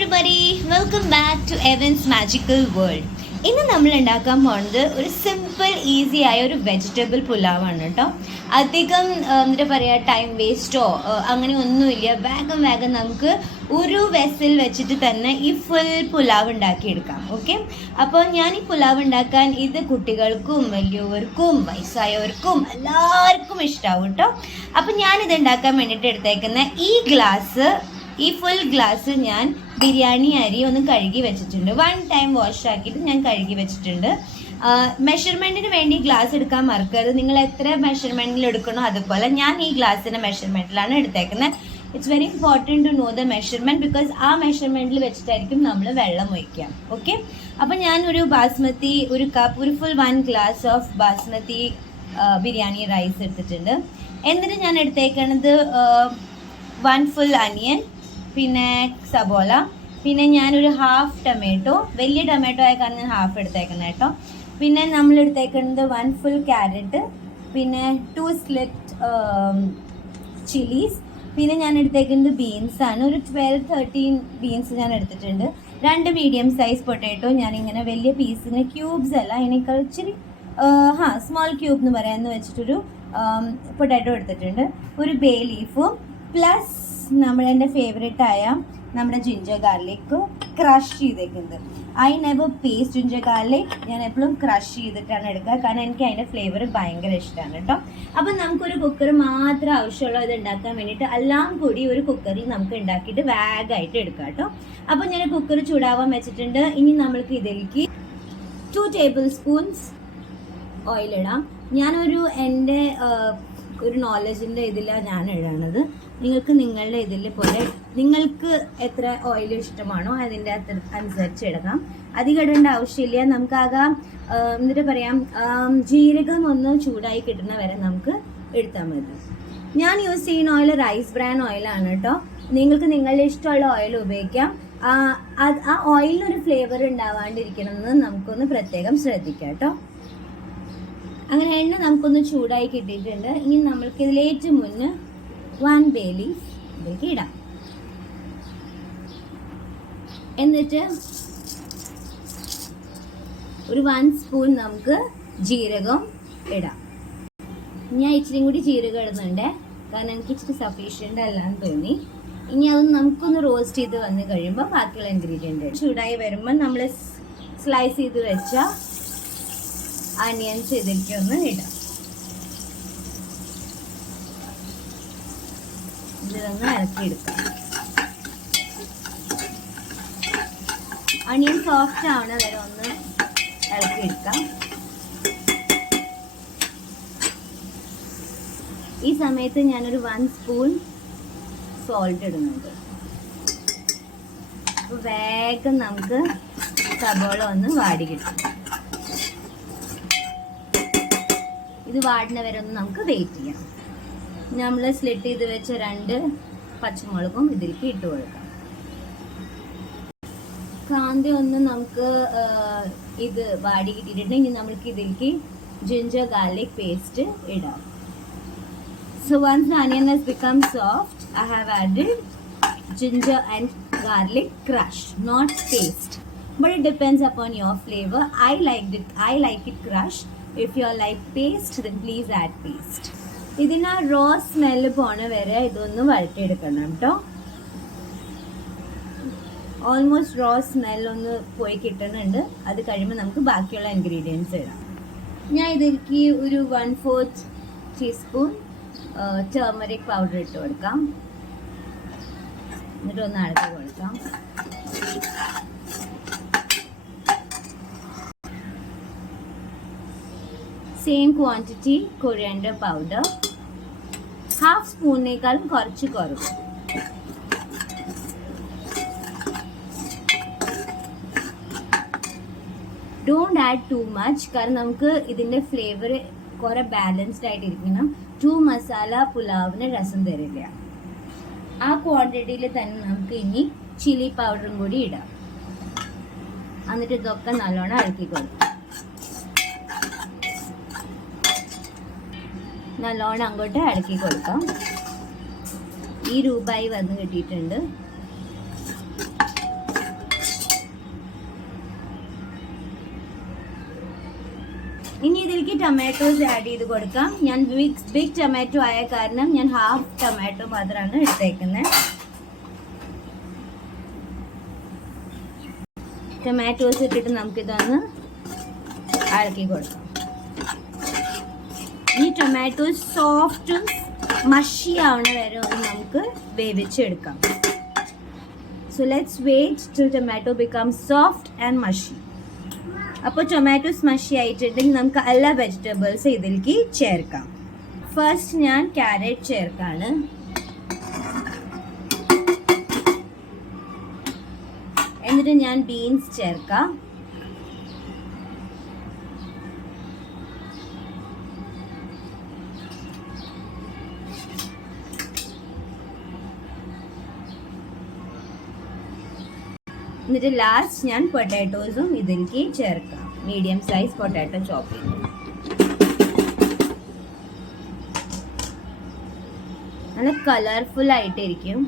everybody, welcome back to Evan's Magical World. ഇന്ന് നമ്മൾ ഉണ്ടാക്കാൻ പോകുന്നത് ഒരു സിമ്പിൾ ഈസി ആയ ഒരു വെജിറ്റബിൾ പുലാവാണ് കേട്ടോ. അധികം എന്താ പറയുക ടൈം വേസ്റ്റോ അങ്ങനെ ഒന്നുമില്ല. വേഗം നമുക്ക് ഒരു വെസിൽ വെച്ചിട്ട് തന്നെ ഈ ഫുൾ പുലാവ് ഉണ്ടാക്കിയെടുക്കാം. ഓക്കെ, അപ്പോൾ ഞാൻ ഈ പുലാവ് ഉണ്ടാക്കാൻ ഇത് കുട്ടികൾക്കും വലിയവർക്കും വയസ്സായവർക്കും എല്ലാവർക്കും ഇഷ്ടമാവും കേട്ടോ. അപ്പം ഞാനിത് ഉണ്ടാക്കാൻ വേണ്ടിയിട്ട് എടുത്തേക്കുന്ന ഈ ഫുൾ ഗ്ലാസ് ഞാൻ ബിരിയാണി അരി ഒന്ന് കഴുകി വെച്ചിട്ടുണ്ട്. 1 ടൈം വാഷ് ആക്കിയിട്ട് ഞാൻ കഴുകി വെച്ചിട്ടുണ്ട്. മെഷർമെൻറ്റിന് വേണ്ടി ഗ്ലാസ് എടുക്കാൻ മറക്കരുത്. നിങ്ങൾ എത്ര മെഷർമെൻറ്റിൽ എടുക്കണോ അതുപോലെ ഞാൻ ഈ ഗ്ലാസ്സിൻ്റെ മെഷർമെൻറ്റിലാണ് എടുത്തേക്കുന്നത്. It's very important to know the measurement because ആ മെഷർമെൻറ്റിൽ വെച്ചിട്ടായിരിക്കും നമ്മൾ വെള്ളം ഒഴിക്കുക. ഓക്കെ, അപ്പം ഞാൻ ഒരു ബാസ്മതി ഒരു കപ്പ് ഒരു full 1 glass of basmati biryani rice എടുത്തിട്ടുണ്ട്. എന്നിട്ട് ഞാൻ എടുത്തേക്കണത് 1 ഫുൾ അനിയൻ, പിന്നെ സബോള, പിന്നെ ഞാനൊരു 1/2 ടൊമാറ്റോ, വലിയ ടൊമാറ്റോ ആയ കാരണം ഞാൻ 1/2 എടുത്തേക്കുന്നത് കേട്ടോ. പിന്നെ നമ്മൾ എടുത്തേക്കുന്നത് 1 ഫുൾ ക്യാരറ്റ്, പിന്നെ 2 സ്ലിറ്റ് ചില്ലീസ്, പിന്നെ ഞാൻ എടുത്തേക്കുന്നത് ബീൻസ് ആണ്. ഒരു 12-13 ബീൻസ് ഞാൻ എടുത്തിട്ടുണ്ട്. 2 മീഡിയം സൈസ് പൊട്ടാറ്റോ ഞാനിങ്ങനെ വലിയ പീസിന് ക്യൂബ്സ് അല്ല, അതിനേക്കാൾ ഇച്ചിരി സ്മോൾ ക്യൂബ് എന്ന് പറയാമെന്ന് വെച്ചിട്ടൊരു പൊട്ടാറ്റോ എടുത്തിട്ടുണ്ട്. ഒരു ബേ ലീഫും പ്ലസ് എൻ്റെ ഫേവറേറ്റ് ആയ നമ്മുടെ ജിഞ്ചർ ഗാർലിക് ക്രഷ് ചെയ്തേക്കുന്നത്. I never paste ginger garlic, ഞാൻ എപ്പോഴും ക്രഷ് ചെയ്തിട്ടാണ് എടുക്കുക, കാരണം എനിക്ക് അതിൻ്റെ ഫ്ലേവർ ഭയങ്കര ഇഷ്ടമാണ് കേട്ടോ. അപ്പം നമുക്കൊരു കുക്കർ മാത്രം ആവശ്യമുള്ള ഇത് ഉണ്ടാക്കാൻ വേണ്ടിയിട്ട് എല്ലാം കൂടി ഒരു കുക്കറിൽ നമുക്ക് ഉണ്ടാക്കിയിട്ട് വേഗമായിട്ട് എടുക്കാം കേട്ടോ. അപ്പം ഞാൻ കുക്കർ ചൂടാവാൻ വെച്ചിട്ടുണ്ട്. ഇനി നമ്മൾക്ക് ഇതിലേക്ക് 2 ടേബിൾ സ്പൂൺസ് ഓയിലിടാം. ഞാനൊരു എൻ്റെ ഒരു നോളജിൻ്റെ ഇതിലാണ് ഞാൻ ഇടണത്. നിങ്ങൾക്ക് നിങ്ങളുടെ ഇതിൽ പോലെ നിങ്ങൾക്ക് എത്ര ഓയിൽ ഇഷ്ടമാണോ അതിൻ്റെ അനുസരിച്ച് ഇടണം. അധികം ഇടേണ്ട ആവശ്യമില്ല. നമുക്കാകെ എന്നിട്ട് പറയാം ജീരകം ഒന്ന് ചൂടായി കിട്ടുന്ന വരെ നമുക്ക് എടുത്താൽ മതി. ഞാൻ യൂസ് ചെയ്യുന്ന ഓയിൽ റൈസ് ബ്രാൻ ഓയിലാണ് കേട്ടോ. നിങ്ങൾക്ക് നിങ്ങളുടെ ഇഷ്ടമുള്ള ഓയിൽ ഉപയോഗിക്കാം. ആ ഓയിലിനൊരു ഫ്ലേവർ ഉണ്ടാവാണ്ടിരിക്കണമെന്ന് നമുക്കൊന്ന് പ്രത്യേകം ശ്രദ്ധിക്കാം കേട്ടോ. അങ്ങനെ എണ്ണ നമുക്കൊന്ന് ചൂടായി കിട്ടിയിട്ടുണ്ട്. ഇനി നമ്മൾക്ക് ഇതിലേറ്റ് മുന്നേ 1 ബേ ലീഫ് ഇതിലേക്ക് ഇടാം. എന്നിട്ട് ഒരു 1 സ്പൂൺ നമുക്ക് ജീരകം ഇടാം. ഞാൻ ഇച്ചിരി കൂടി ജീരകം ഇടുന്നുണ്ട്, കാരണം എനിക്ക് ഇച്ചിരി സഫീഷ്യൻ്റ് അല്ലാന്ന് തോന്നി. ഇനി അതൊന്ന് നമുക്കൊന്ന് റോസ്റ്റ് ചെയ്ത് വന്ന് കഴിയുമ്പോൾ ബാക്കിയുള്ള ഇൻഗ്രീഡിയൻ്റ് ചൂടായി വരുമ്പോൾ നമ്മൾ സ്ലൈസ് ചെയ്ത് വെച്ച അനിയൻസ് ഇതിലേക്ക് ഒന്ന് ഇടാം. ഇതൊന്ന് ഇളക്കിയെടുക്കാം. അണിയൻ സോഫ്റ്റ് ആവണ വരെ ഒന്ന് ഇളക്കിയെടുക്കാം. ഈ സമയത്ത് ഞാനൊരു 1 സ്പൂൺ സോൾട്ട് ഇടുന്നുണ്ട്. വേഗം നമുക്ക് സബോള ഒന്ന് വാടി കിട്ടും. ഇത് വാടുന്ന വരെ ഒന്ന് നമുക്ക് വെയിറ്റ് ചെയ്യാം. നമ്മൾ സ്ലിറ്റ് ചെയ്ത് വെച്ച 2 പച്ചമുളകും ഇതിലേക്ക് ഇട്ട് കൊടുക്കാം. കാന്തി ഒന്ന് നമുക്ക് ഇത് വാടി കിട്ടിയിട്ടുണ്ട്. ഇനി നമ്മൾക്ക് ഇതിലേക്ക് ജിഞ്ചർ ഗാർലിക് പേസ്റ്റ് ഇടാം. So once the onion has become soft, I have added ginger and garlic crushed, not paste. But it depends upon your flavor. I like it crushed. If you like paste, then please add paste. ഇതിന് raw smell പോണ വരെ ഇതൊന്ന് വഴറ്റിയെടുക്കണം കേട്ടോ. Almost raw സ്മെല്ലൊന്ന് പോയി കിട്ടുന്നുണ്ട്. അത് കഴിയുമ്പോൾ നമുക്ക് ബാക്കിയുള്ള ഇൻഗ്രീഡിയൻസ് ഇടാം. ഞാൻ ഇതിലേക്ക് ഒരു 1/4 ടീസ്പൂൺ ടർമറിക് പൗഡർ ഇട്ട് കൊടുക്കാം. എന്നിട്ട് ഒന്ന് ഇളക്കി കൊടുക്കാം. സെയിം ക്വാണ്ടിറ്റി കൊറിയാൻഡർ പൗഡർ, 1/2 സ്പൂണിനേക്കാളും കുറച്ച് കുറവ്. ഡോണ്ട് ആഡ് ടു മച്ച്, കാരണം നമുക്ക് ഇതിൻ്റെ ഫ്ലേവർ കുറെ ബാലൻസ്ഡ് ആയിട്ടിരിക്കണം. ടു മസാല പുലാവിന് രസം തരില്ല. ആ ക്വാണ്ടിറ്റിയിൽ തന്നെ നമുക്ക് ഇനി ചില്ലി പൗഡറും കൂടി ഇടാം. എന്നിട്ട് ഇതൊക്കെ നല്ലോണം ഇളക്കി കൊടുക്കാം. നല്ലോണം അങ്ങോട്ട് ഇളക്കി കൊടുക്കാം. ഈ രൂപമായി വന്ന് കിട്ടിയിട്ടുണ്ട്. ഇനി ഇതിലേക്ക് ടൊമാറ്റോസ് ആഡ് ചെയ്ത് കൊടുക്കാം. ഞാൻ ബിഗ് ടൊമാറ്റോ ആയ കാരണം ഞാൻ ഹാഫ് ടൊമാറ്റോ മാത്രമാണ് എടുത്തേക്കുന്നത്. ടൊമാറ്റോസ് ഇട്ടിട്ട് നമുക്കിതൊന്ന് ഇളക്കി കൊടുക്കാം. ഈ ടൊമാറ്റോ സോഫ്റ്റും മഷി ആവണ വരെ ഒന്ന് നമുക്ക് വേവിച്ചെടുക്കാം. So let's wait till tomato become soft and mushy. അപ്പോൾ ടൊമാറ്റോസ് മഷി ആയിട്ടുണ്ടെങ്കിൽ നമുക്ക് എല്ലാ വെജിറ്റബിൾസ് ഇതിലേക്ക് ചേർക്കാം. ഫസ്റ്റ് ഞാൻ ക്യാരറ്റ് ചേർക്കാണ്. എന്നിട്ട് ഞാൻ ബീൻസ് ചേർക്കാം. എന്നിട്ട് ലാസ്റ്റ് ഞാൻ പൊട്ടാറ്റോസും ഇതിലേക്ക് ചേർക്കാം. മീഡിയം സൈസ് പൊട്ടാറ്റോ ചോപ്പ് ചെയ്ത് നല്ല കളർഫുൾ ആയിട്ടിരിക്കും.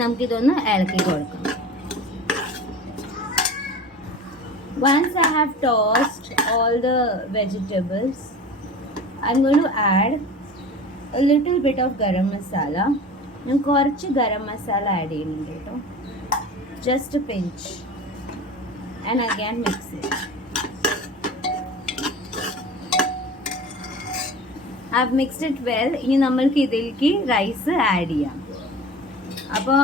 നമുക്കിതൊന്ന് ഇളക്കി കൊടുക്കാം. Once I have tossed all the vegetables, I'm going to add a little bit of garam masala. ഞാൻ കുറച്ച് ഗരം മസാല ആഡ് ചെയ്യുന്നുണ്ട് കേട്ടോ. Just pinch and again mix it. I have mixed it well. ഇനി നമ്മൾക്ക് ഇതിലേക്ക് റൈസ് ആഡ് ചെയ്യാം. അപ്പോൾ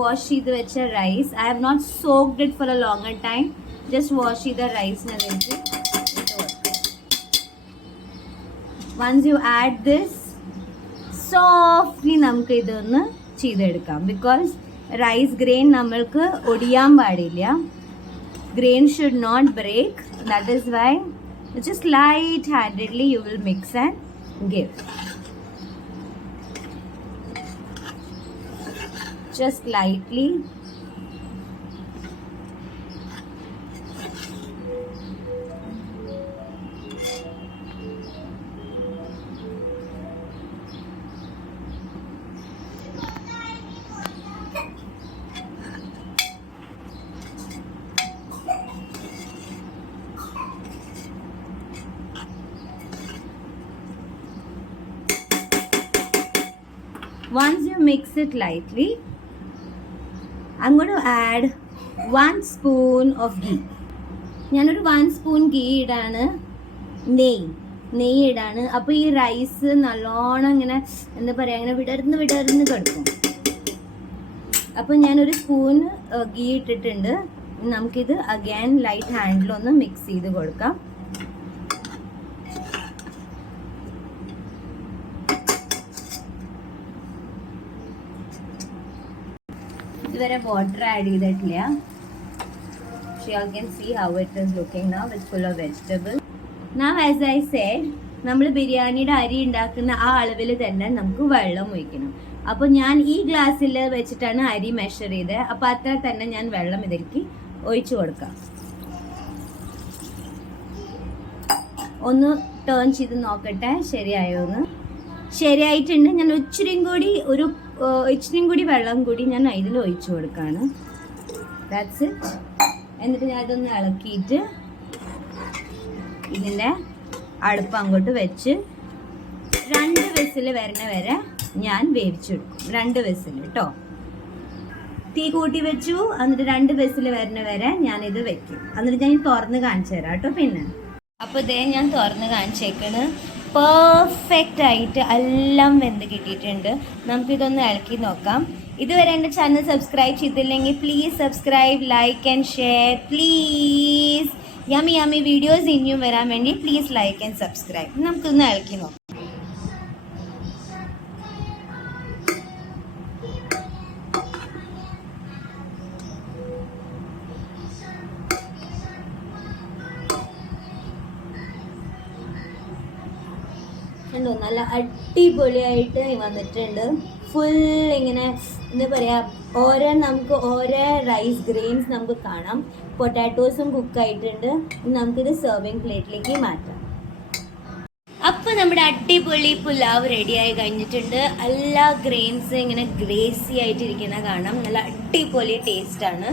wash ചെയ്ത് വെച്ച rice, I have not soaked it for a longer time. Just wash ചെയ്ത റൈസിനതിലേക്ക് ഇട്ട് കൊടുക്കാം. Once you add this, softly നമുക്ക് ഇതൊന്ന് ചെയ്തെടുക്കാം. ബിക്കോസ് റൈസ് ഗ്രെയിൻ നമ്മൾക്ക് ഒടിയാൻ പാടില്ല. Grain should not break. That is why just light handedly you will mix and give. Just lightly. Once you mix it lightly, I'm going to add 1 spoon of ghee. ഞാനൊരു 1 spoon ghee ഇടാണ്. നെയ്യ് ഇടാണ്. അപ്പോൾ ഈ rice നല്ലോണം ഇങ്ങനെ എന്താ പറയുക, ഇങ്ങനെ വിടർന്ന് കിടക്കും. അപ്പോൾ ഞാനൊരു സ്പൂൺ ഗീ ഇട്ടിട്ടുണ്ട്. നമുക്കിത് അഗൈൻ ലൈറ്റ് ഹാൻഡിലൊന്ന് മിക്സ് ചെയ്ത് കൊടുക്കാം. ഇതുവരെ വാട്ടർ ആഡ് ചെയ്തിട്ടില്ല. So you can see how it is looking now. It's full of vegetables. Now as I said, നമ്മൾ ബിരിയാണിയുടെ അരി ഉണ്ടാക്കുന്ന ആ അളവിൽ തന്നെ നമുക്ക് വെള്ളം ഒഴിക്കണം. അപ്പോൾ ഞാൻ ഈ ഗ്ലാസ്സിൽ വെച്ചിട്ടാണ് അരി മെഷർ ചെയ്തത്. അപ്പോൾ അത്ര തന്നെ ഞാൻ വെള്ളം ഇതിലേക്ക് ഒഴിച്ചു കൊടുക്കാം. ഒന്ന് ടേൺ ചെയ്ത് നോക്കട്ടെ ശരിയായോന്ന്. ശരിയായിട്ടുണ്ട്. ഞാൻ ഇച്ചിരിയും കൂടി വെള്ളം കൂടി ഞാൻ അതിൽ ഒഴിച്ചു കൊടുക്കുകയാണ്. That's it. എന്നിട്ട് ഞാൻ ഇതൊന്ന് ഇളക്കിയിട്ട് ഇതിൻ്റെ അടുപ്പ് അങ്ങോട്ട് വെച്ച് 2 വിസിൽ വരണ വരെ ഞാൻ വേവിച്ചെടുക്കും. 2 വിസിൽ കേട്ടോ. തീ കൂട്ടി വെച്ചു. എന്നിട്ട് 2 വിസിൽ വരണ വരെ ഞാനിത് വെക്കും. എന്നിട്ട് ഞാൻ തുറന്ന് കാണിച്ചു തരാം കേട്ടോ. പിന്നെ അപ്പോൾ ഇതേ ഞാൻ തുറന്ന് കാണിച്ചേക്കണ്. പെർഫെക്റ്റ് ആയിട്ട് എല്ലാം വെന്ത് കിട്ടിയിട്ടുണ്ട്. നമുക്കിതൊന്ന് ഇളക്കി നോക്കാം. ഇതുവരെ എൻ്റെ ചാനൽ സബ്സ്ക്രൈബ് ചെയ്തില്ലെങ്കിൽ please subscribe, like and share please. Yummy videos ഇനിയും വരാൻ വേണ്ടി പ്ലീസ് ലൈക്ക് ആൻഡ് സബ്സ്ക്രൈബ്. നമുക്കൊന്ന് ഇളക്കി നോക്കാം. നല്ല അടിപൊളിയായിട്ട് വന്നിട്ടുണ്ട്. ഫുൾ ഇങ്ങനെ എന്താ പറയുക, നമുക്ക് ഓരോ റൈസ് ഗ്രെയിൻസ് നമുക്ക് കാണാം. പൊട്ടാറ്റോസും കുക്കായിട്ടുണ്ട്. നമുക്കിത് സെർവിങ് പ്ലേറ്റിലേക്ക് മാറ്റാം. अब അപ്പോൾ നമ്മുടെ അടിപൊളി പുലാവ് റെഡിയായി കഴിഞ്ഞിട്ടുണ്ട്. എല്ലാ ഗ്രെയിൻസും ഇങ്ങനെ ഗ്രേസി ആയിട്ടിരിക്കുന്ന കാണാം. നല്ല അടിപൊളി ടേസ്റ്റാണ്.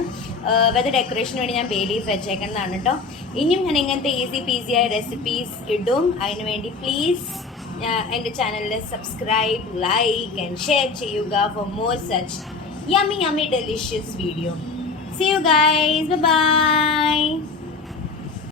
വെത് ഡെക്കറേഷന് വേണ്ടി ഞാൻ ബേ ലീഫ് വെച്ചേക്കുന്നതാണ് കേട്ടോ. ഇനിയും ഞാൻ ഇങ്ങനത്തെ ഈസി പീസിയായ റെസിപ്പീസ് ഇടും. അതിന് വേണ്ടി പ്ലീസ് എൻ്റെ ചാനലിൽ സബ്സ്ക്രൈബ്, ലൈക്ക് ആൻഡ് ഷെയർ ചെയ്യുക for more such yummy delicious video. See you guys. Bye bye.